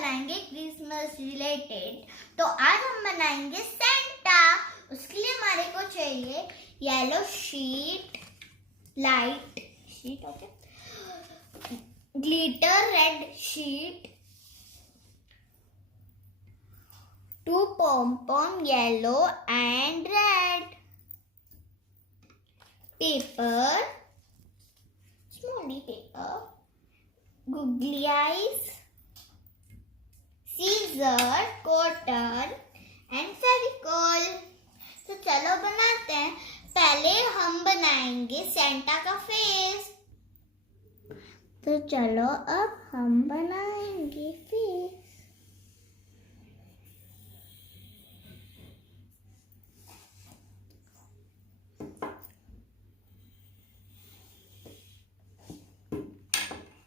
बनाएंगे Christmas related. तो आज हम बनाएंगे सेंटा। उसके लिए हमारे को चाहिए yellow sheet, light sheet, okay, glitter red sheet, 2 pom-pom yellow and red, paper, small paper, googly eyes, scissor, cotton and Fevicol. तो चलो बनाते हैं। पहले हम बनाएंगे सेंटा का फेस। तो चलो अब हम बनाएंगे फेस।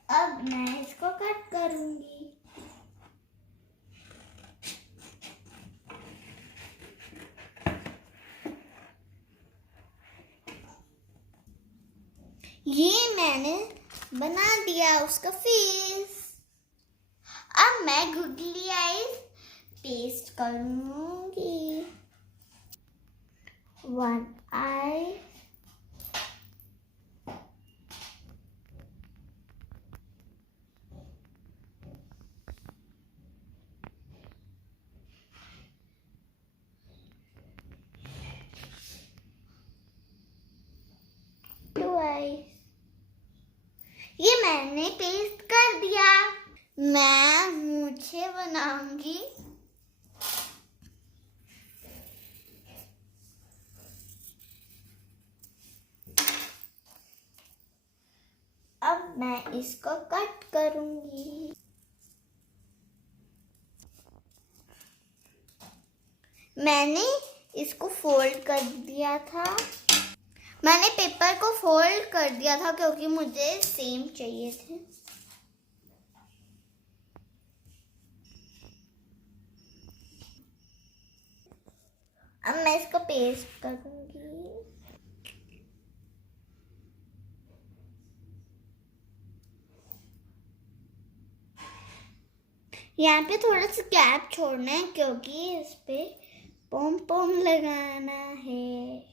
अब मैं इसको कट करूंगी। ये मैंने बना दिया उसका फेस। अब मैं गूगली आईज पेस्ट करूंगी। 1 आई, ये मैंने पेस्ट कर दिया। मैं मूछें बनाऊंगी। अब मैं इसको कट करूंगी। मैंने इसको फोल्ड कर दिया था। मैंने पेपर को फोल्ड कर दिया था क्योंकि मुझे सेम चाहिए थे। अब मैं इसको पेस्ट करूंगी। यहाँ पे थोड़ा सा गैप छोड़ना है क्योंकि इस पे पोम पोम लगाना है।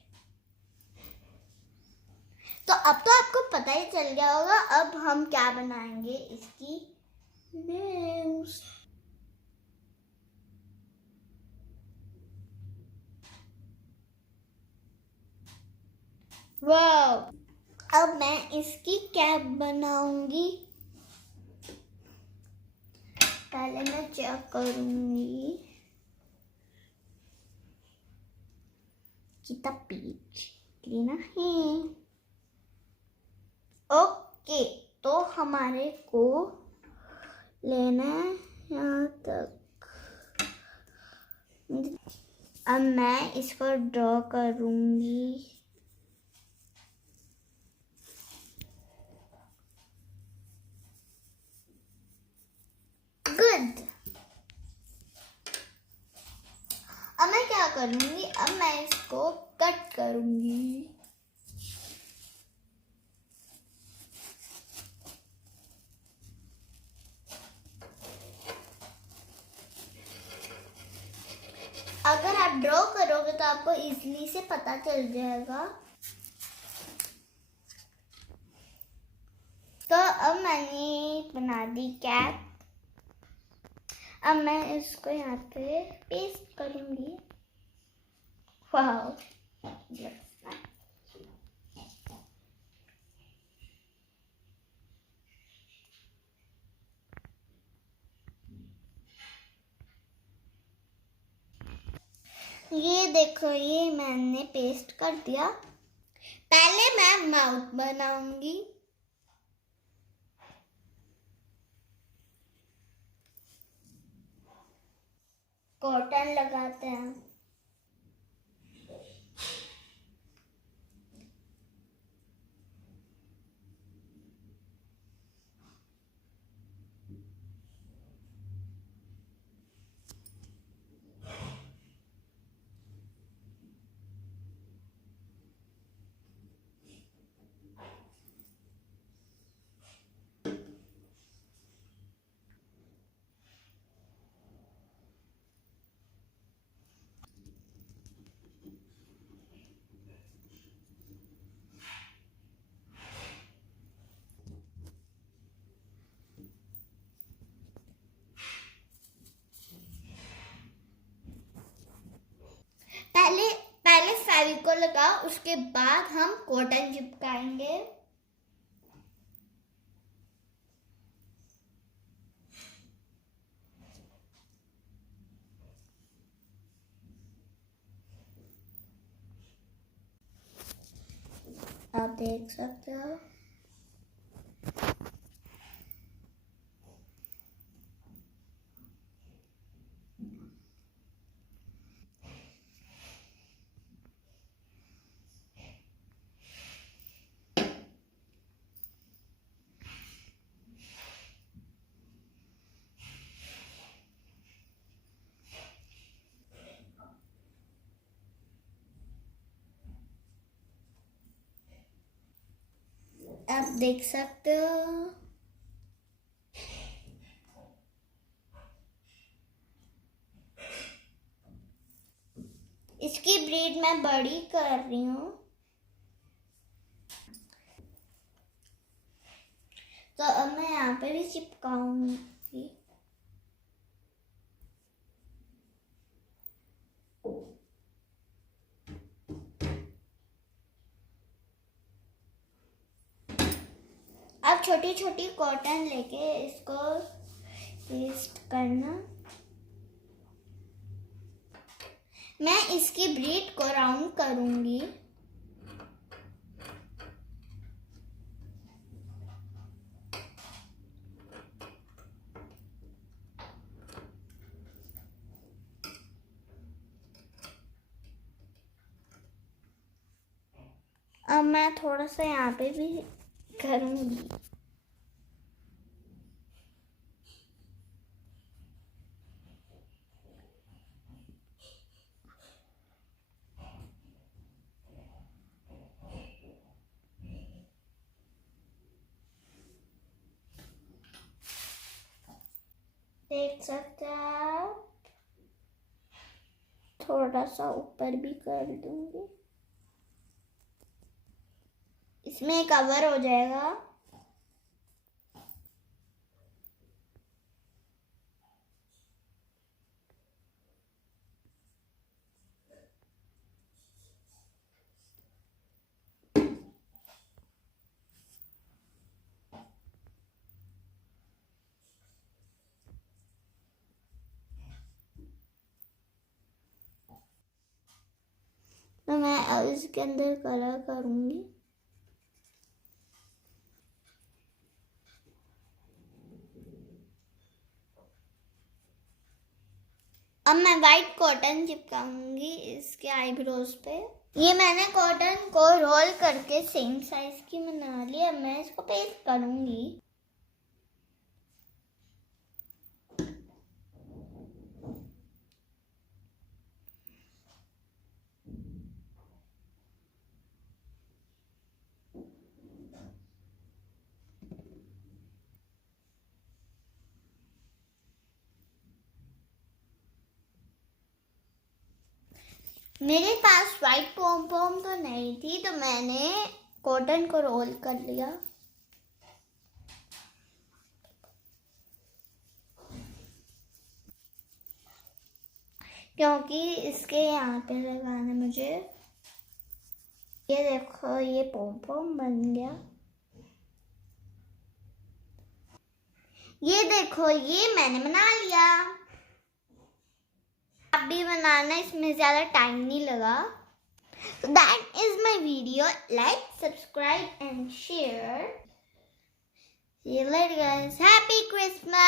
तो अब तो आपको पता ही चल गया होगा अब हम क्या बनाएंगे इसकी नेम्स। वाव! अब मैं इसकी कैप बनाऊंगी। पहले मैं चेक करूंगी कितना पेज लेना है। ओके, तो हमारे को लेना है यहाँ तक। अब मैं इसको ड्रॉ करूंगी। गुड। अब मैं क्या करूंगी, अब मैं इसको कट करूंगी। अगर आप ड्रॉ करोगे तो आपको इजीली से पता चल जाएगा। तो अब मैंने बना दी कैप। अब मैं इसको यहाँ पे पेस्ट करूंगी। वाव! ये देखो, ये मैंने पेस्ट कर दिया। पहले मैं माउथ बनाऊंगी। कॉटन लगाते हैं। लगा, उसके बाद हम कॉटन चिपकाएंगे। आप देख सकते हो। आप देख सकते हो। इसकी ब्रीड मैं बड़ी कर रही हूँ। तो अब मैं यहाँ पे भी चिपकाऊंगी। अब छोटी छोटी कॉटन लेके इसको पेस्ट करना। मैं इसकी ब्रीड को राउंड करूंगी। अब मैं थोड़ा सा यहाँ पे भी करूंगी। देख सकते हैं आप। थोड़ा सा ऊपर भी कर दूंगी। इसमें कवर हो जाएगा। तो मैं अब इसके अंदर कलर करूंगी। अब मैं वाइट कॉटन चिपकाऊंगी इसके आईब्रोज पे। ये मैंने कॉटन को रोल करके सेम साइज की बना ली। अब मैं इसको पेस्ट करूंगी। मेरे पास वाइट पॉम-पॉम तो नहीं थी, तो मैंने कॉटन को रोल कर लिया। क्योंकि इसके यहाँ पे लगाना मुझे। ये देखो, ये पॉम-पॉम बन गया। ये देखो, ये मैंने बना लिया। आप भी बनाना, इसमें ज़्यादा टाइम नहीं लगा। So that is my video. Like, subscribe and share. See you later guys. Happy Christmas.